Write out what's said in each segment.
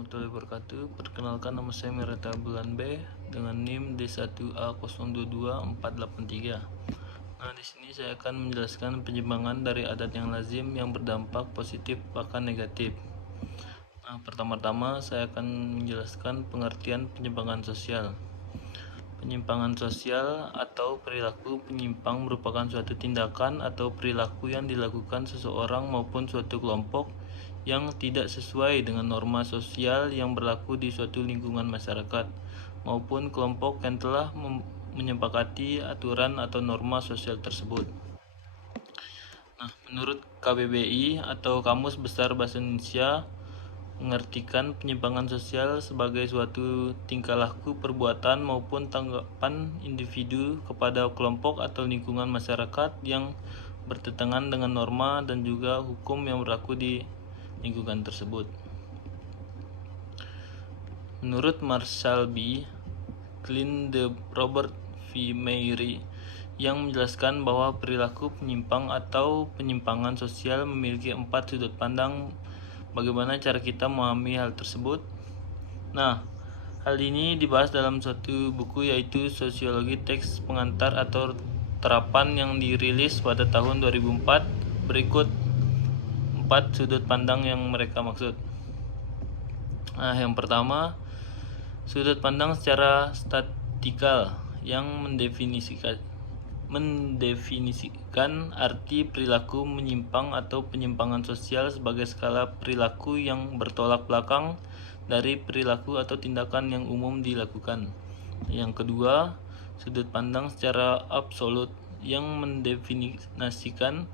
warahmatullahi wabarakatuh. Perkenalkan, nama saya Mirata Bulan B dengan NIM D1A022483. Nah, di sini saya akan menjelaskan penyimpangan dari adat yang lazim yang berdampak positif bahkan negatif. Nah, pertama-tama saya akan menjelaskan pengertian penyimpangan sosial. Penyimpangan sosial atau perilaku penyimpang merupakan suatu tindakan atau perilaku yang dilakukan seseorang maupun suatu kelompok yang tidak sesuai dengan norma sosial yang berlaku di suatu lingkungan masyarakat maupun kelompok yang telah menyepakati aturan atau norma sosial tersebut. Nah, menurut KBBI atau Kamus Besar Bahasa Indonesia, mengartikan penyimpangan sosial sebagai suatu tingkah laku, perbuatan maupun tanggapan individu kepada kelompok atau lingkungan masyarakat yang bertentangan dengan norma dan juga hukum yang berlaku di lingkungan tersebut. Menurut Marshall B. Klein de Robert V. Meyrie yang menjelaskan bahwa perilaku penyimpang atau penyimpangan sosial memiliki 4 sudut pandang. Bagaimana cara kita memahami hal tersebut? Nah, hal ini dibahas dalam suatu buku yaitu Sosiologi Teks Pengantar atau Terapan yang dirilis pada tahun 2004. Berikut 4 sudut pandang yang mereka maksud. Nah, yang pertama, sudut pandang secara statikal yang mendefinisikan arti perilaku menyimpang atau penyimpangan sosial sebagai skala perilaku yang bertolak belakang dari perilaku atau tindakan yang umum dilakukan. Yang kedua, sudut pandang secara absolut yang mendefinisikan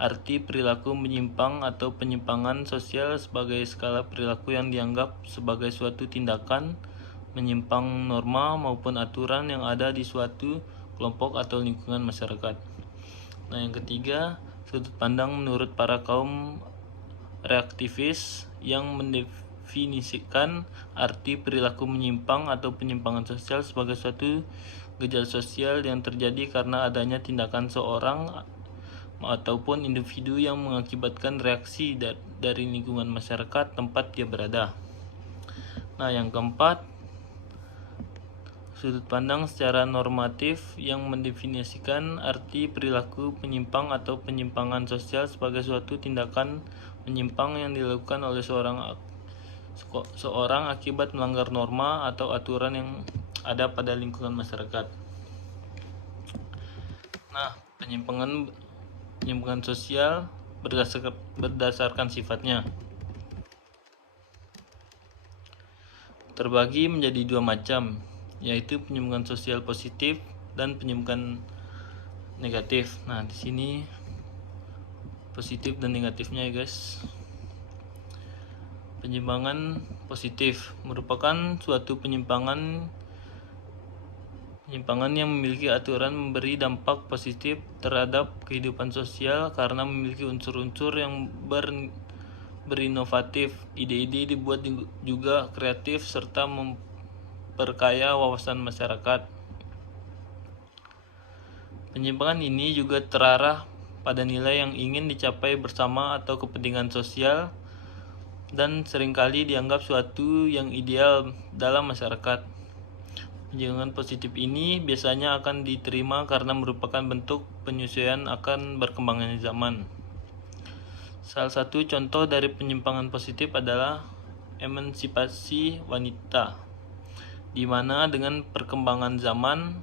arti perilaku menyimpang atau penyimpangan sosial sebagai skala perilaku yang dianggap sebagai suatu tindakan menyimpang norma maupun aturan yang ada di suatu kelompok atau lingkungan masyarakat. Nah, yang ketiga, sudut pandang menurut para kaum reaktivis yang mendefinisikan arti perilaku menyimpang atau penyimpangan sosial sebagai suatu gejala sosial yang terjadi karena adanya tindakan seorang ataupun individu yang mengakibatkan reaksi dari lingkungan masyarakat tempat dia berada. Nah, yang keempat, sudut pandang secara normatif yang mendefinisikan arti perilaku penyimpang atau penyimpangan sosial sebagai suatu tindakan menyimpang yang dilakukan oleh seorang akibat melanggar norma atau aturan yang ada pada lingkungan masyarakat. Nah, penyimpangan sosial berdasarkan sifatnya terbagi menjadi dua macam, yaitu penyimpangan sosial positif dan penyimpangan negatif. Nah, di sini positif dan negatifnya ya guys. Penyimpangan positif merupakan suatu penyimpangan yang memiliki aturan memberi dampak positif terhadap kehidupan sosial karena memiliki unsur-unsur yang berinovatif, ide-ide dibuat juga kreatif serta memperkaya wawasan masyarakat. Penyimpangan ini juga terarah pada nilai yang ingin dicapai bersama atau kepentingan sosial dan seringkali dianggap suatu yang ideal dalam masyarakat. Penyimpangan positif ini biasanya akan diterima karena merupakan bentuk penyesuaian akan berkembangnya zaman. Salah satu contoh dari penyimpangan positif adalah emansipasi wanita, di mana dengan perkembangan zaman,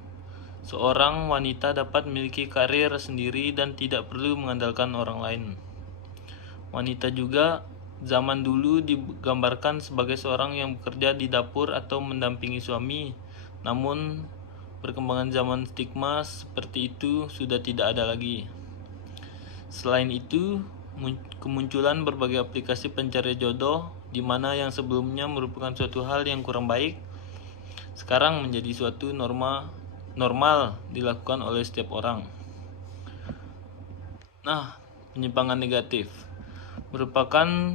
seorang wanita dapat memiliki karir sendiri dan tidak perlu mengandalkan orang lain. Wanita juga zaman dulu digambarkan sebagai seorang yang bekerja di dapur atau mendampingi suami, namun perkembangan zaman stigma seperti itu sudah tidak ada lagi. Selain itu, kemunculan berbagai aplikasi pencari jodoh di mana yang sebelumnya merupakan suatu hal yang kurang baik, sekarang menjadi suatu normal dilakukan oleh setiap orang. Nah, penyimpangan negatif merupakan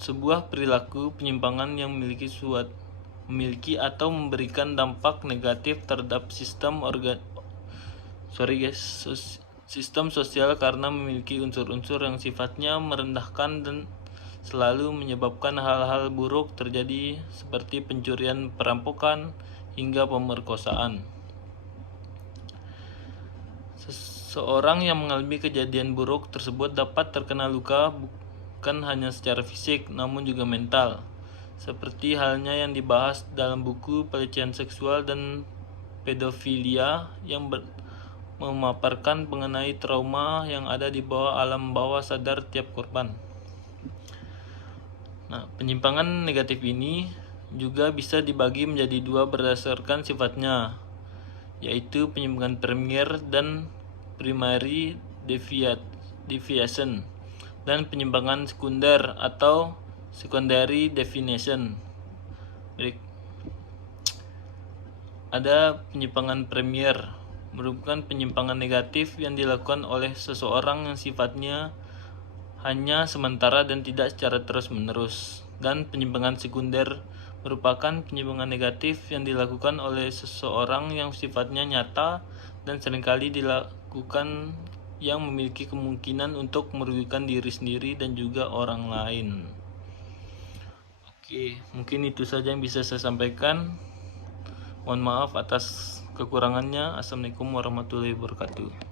sebuah perilaku penyimpangan yang memiliki atau memberikan dampak negatif terhadap sistem sosial karena memiliki unsur-unsur yang sifatnya merendahkan dan selalu menyebabkan hal-hal buruk terjadi seperti pencurian, perampokan, hingga pemerkosaan. Seseorang yang mengalami kejadian buruk tersebut dapat terkena luka bukan hanya secara fisik, namun juga mental, seperti halnya yang dibahas dalam buku pelecehan seksual dan pedofilia yang memaparkan mengenai trauma yang ada di bawah alam bawah sadar tiap korban. Nah, penyimpangan negatif ini juga bisa dibagi menjadi dua berdasarkan sifatnya, yaitu penyimpangan premier dan primary deviation, dan penyimpangan sekunder atau secondary deviation. Baik. Ada penyimpangan premier, merupakan penyimpangan negatif yang dilakukan oleh seseorang yang sifatnya hanya sementara dan tidak secara terus-menerus. Dan penyimpangan sekunder merupakan penyimpangan negatif yang dilakukan oleh seseorang yang sifatnya nyata dan seringkali dilakukan yang memiliki kemungkinan untuk merugikan diri sendiri dan juga orang lain. Oke, mungkin itu saja yang bisa saya sampaikan. Mohon maaf atas kekurangannya. Assalamualaikum warahmatullahi wabarakatuh.